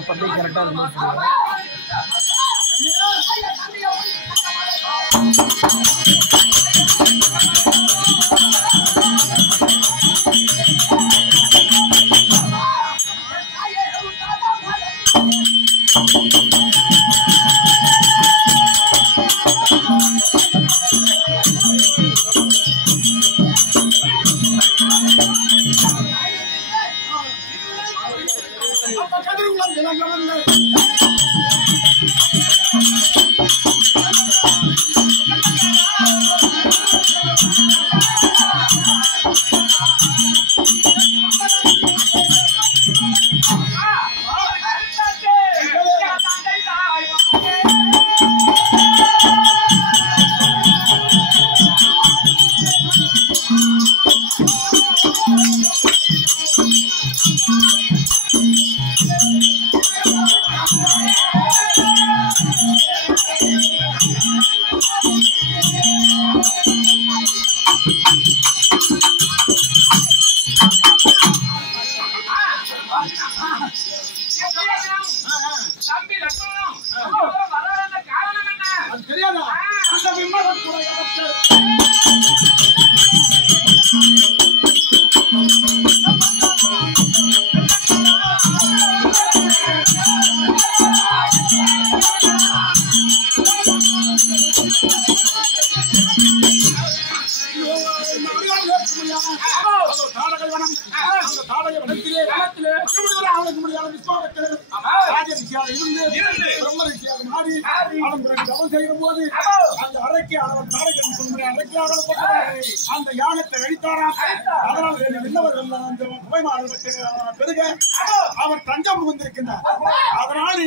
அப்படி கரெக்டா இருக்கு. அந்த யாகத்தை அழித்தாராம். அதனால் என்னவர்கள் அந்த பெருக அவர் தஞ்சம் புகுந்திருக்கின்றார். அதனால்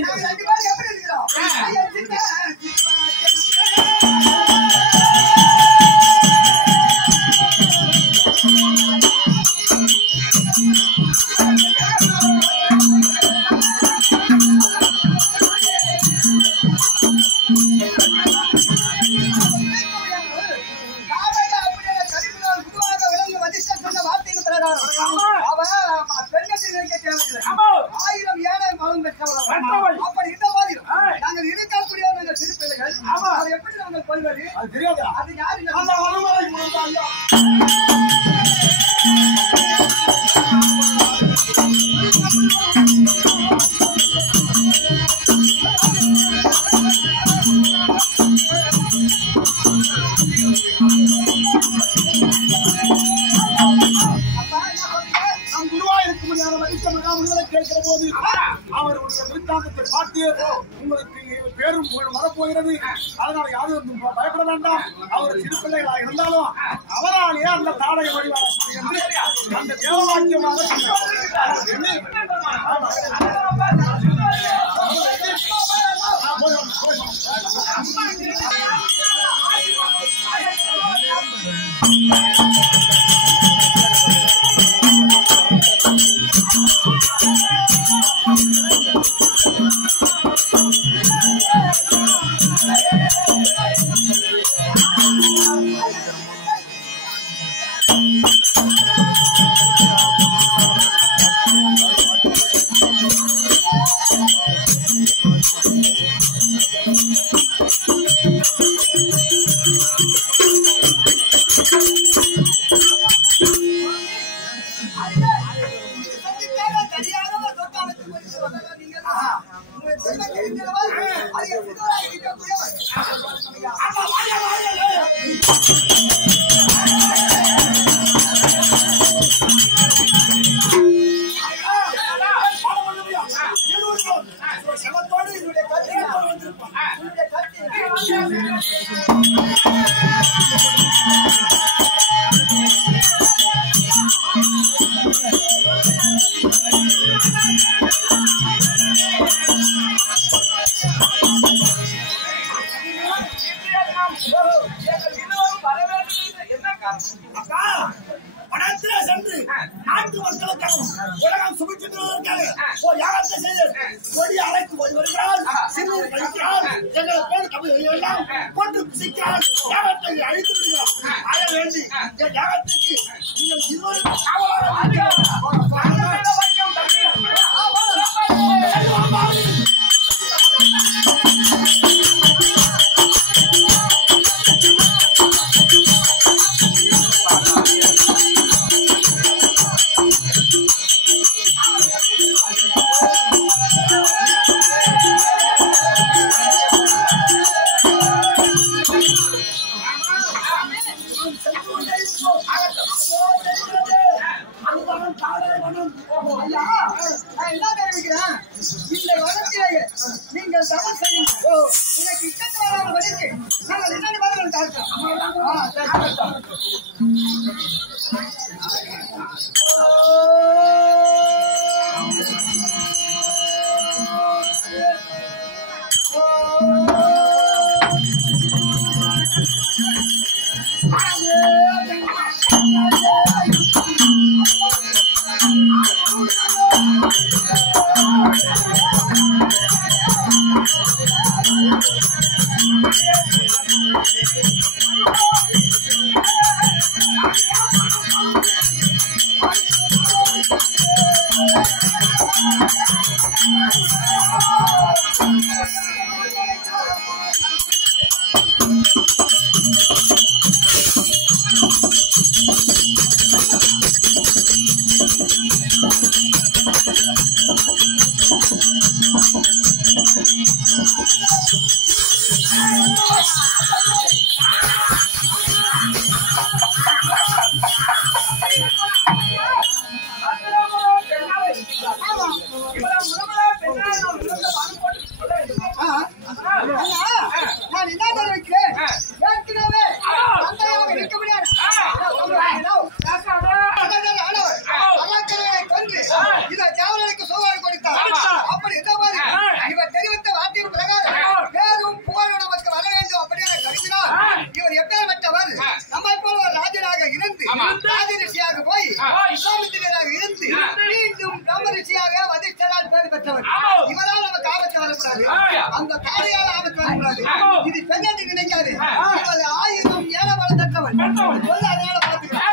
கேட்கிற போது அவருடைய விருத்தாந்தத்தை பார்த்து உங்களுக்கு பேரும் புகழ் வரப்போகிறது. அதனால யாரும் பயப்பட வேண்டாம். அவர் சிறு பிள்ளைகளா இருந்தாலும் அவராலேயே அந்த தாடகை வழிவாக என்று அந்த தேவவாக்கியமாக நாட்டு மக்களுக்காகவும் உலகம் சுபிட்சிருக்காங்க ஒரு யாகத்தை செய்து கொடி அழைத்து வருகிறார். சிறுவர் கழிக்கிறார். எங்களை போல் தமிழ் எல்லாம் கொண்டு பிசிக்கிறார். யாகத்தை அழித்து விடுகிறார். அழ வேண்டி இந்த யாகத்திற்கு நீங்கள் இருவரும் காவலாக இந்த வனத்திலேயே நீங்கள் தவறு செய்யும் உனக்கு இஷ்டத்தான வழிக்கு நாங்கள் என்ன பதில் தாழ்த்தோம். பெற்றவர். இவரால் நமக்கு ஆபத்து வரக்கூடாது. அந்த காரையால் ஆபத்து வரக்கூடாது. இது பெண்ணை நினைக்காது. இவர் ஆயுதம் ஏழவள தக்கவன். சொல்ல அதையால பார்த்துக்கலாம்.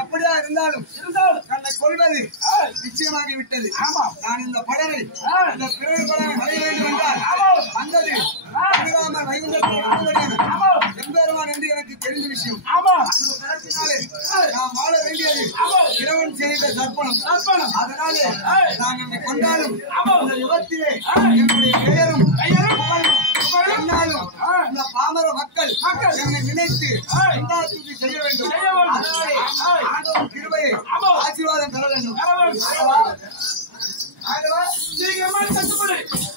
எப்படியா இருந்தாலும் தன்னை கொள்வது நிச்சயமாகி விட்டது. நான் இந்த படரை இந்த பிறகு படம் வரைய வேண்டும் என்றால் வந்தது எம்பெருமான் என்று எனக்கு தெரிந்த விஷயம். நாம் வாழ வேண்டியது இறைவன் செய்த தர்ப்பணம். அதனாலே நான் என்னை கொண்டாலும் இந்த யுகத்திலே என்னுடைய பெயரும் என்னாலும் இந்த பாமர மக்கள் என்னை நினைத்து துதி செய்ய வேண்டும். ஆண்டவன் கிருபையை ஆசீர்வாதம் பெற வேண்டும்.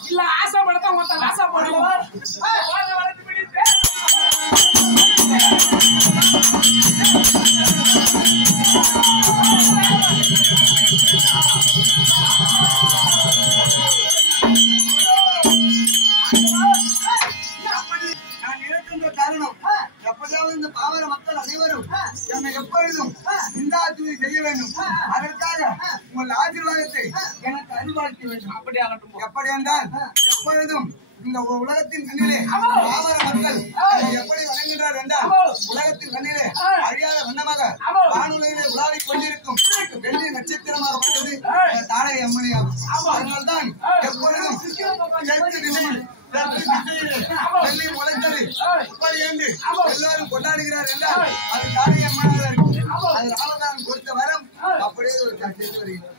இல்ல ஆசைப்படத்தான் ஒருத்தன் ஆசைப்படுவார். நான் இருக்கின்ற தருணம் எப்படியாவது இந்த பாமர மக்கள் அனைவரும் என்னை எப்பொழுதும் துதி செய்ய வேண்டும். அதற்காக உங்கள் ஆசீர்வாதத்தை எனக்கு அனுபவிக்க வேண்டும். அப்படி ஆகட்டும். எப்படி என்றால் எப்பொழுதும் இந்த உலகத்தின் கண்ணிலே பாமர மக்கள் எப்படி வணங்குகிறார் என்றால் உலகத்தின் கண்ணிலே அழியாத வண்ணமாக வானுலகிலே உலாவிக் கொண்டிருக்கும் வெள்ளி நட்சத்திரமாகப்பட்டது தாடகை அம்மணியாகும். அதனால்தான் எப்பொழுதும் வெள்ளி முளைத்தது இப்படி என்று எல்லாரும் கொண்டாடுகிறார் என்றால் அது தாடகை அம்மனாக இருக்கும். அது ராமதானம் கொடுத்த வரம் அப்படியே ஒரு செய்து வருகிறது.